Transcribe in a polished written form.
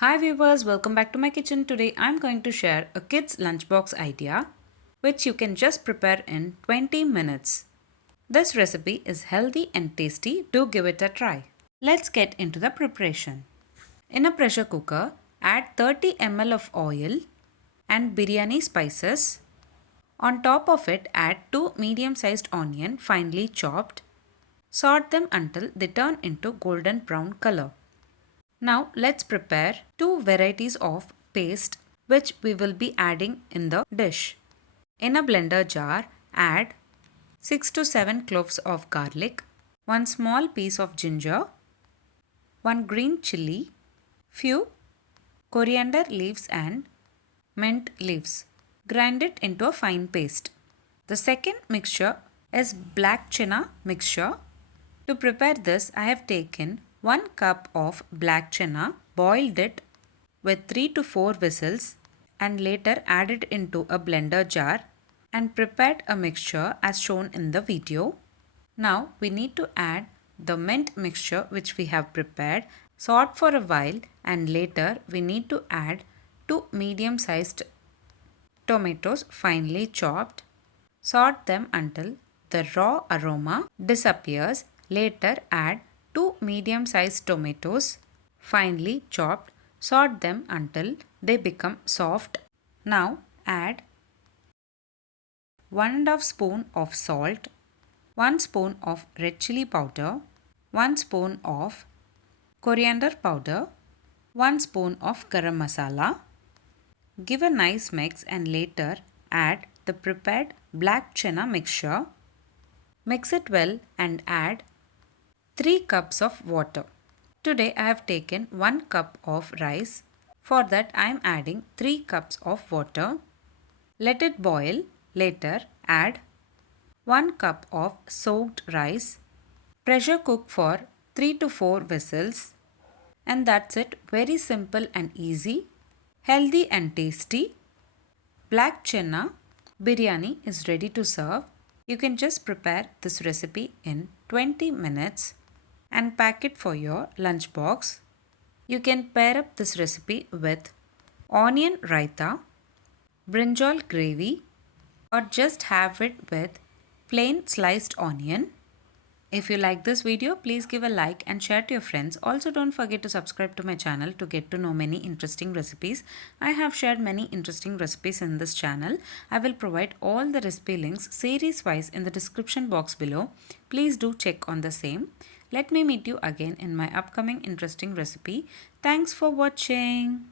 Hi viewers, welcome back to my kitchen. Today I'm going to share a kids lunchbox idea which you can just prepare in 20 minutes. This recipe is healthy and tasty. Do give it a try. Let's get into the preparation. In a pressure cooker, add 30 ml of oil and biryani spices. On top of it, add 2 medium-sized onion finely chopped. Saute them until they turn into golden brown color. Now let's prepare two varieties of paste which we will be adding in the dish. In a blender jar, add 6 to 7 cloves of garlic, 1 small piece of ginger, 1 green chilli, few coriander leaves and mint leaves. Grind it into a fine paste. The second mixture is black chana mixture. To prepare this, I have taken 1 cup of black chana, boiled it with 3 to 4 whistles and later added into a blender jar and prepared a mixture as shown in the video. Now we need to add the mint mixture which we have prepared, saute for a while, and later we need to add 2 medium sized tomatoes finely chopped. Saute them until the raw aroma disappears. Later add 2 medium sized tomatoes finely chopped. Saute them until they become soft. Now add 1 1/2 spoon of salt, 1 spoon of red chili powder, 1 spoon of coriander powder, 1 spoon of garam masala. Give a nice mix and later add the prepared black chana mixture. Mix it well and add 3 cups of water. Today I have taken 1 cup of rice. For that I am adding 3 cups of water. Let it boil. Later add 1 cup of soaked rice. Pressure cook for 3 to 4 whistles. And that's it. Very simple and easy. Healthy and tasty. Black chana biryani is ready to serve. You can just prepare this recipe in 20 minutes and pack it for your lunchbox. You can pair up this recipe with onion raita, brinjal gravy, or just have it with plain sliced onion. If you like this video, please give a like and share to your friends. Also, don't forget to subscribe to my channel to get to know many interesting recipes. I have shared many interesting recipes in this channel. I will provide all the recipe links series wise in the description box below. Please do check on the same. Let me meet you again in my upcoming interesting recipe. Thanks for watching.